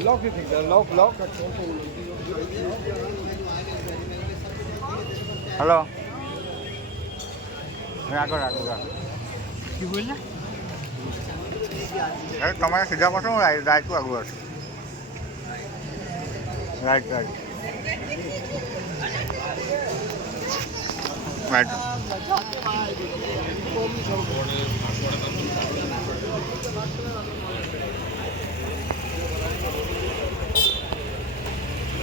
lock lock lock hello राखो राखो की बोल अरे तुम्हारे सीधा पास राइट को आगू राइट राइट राइट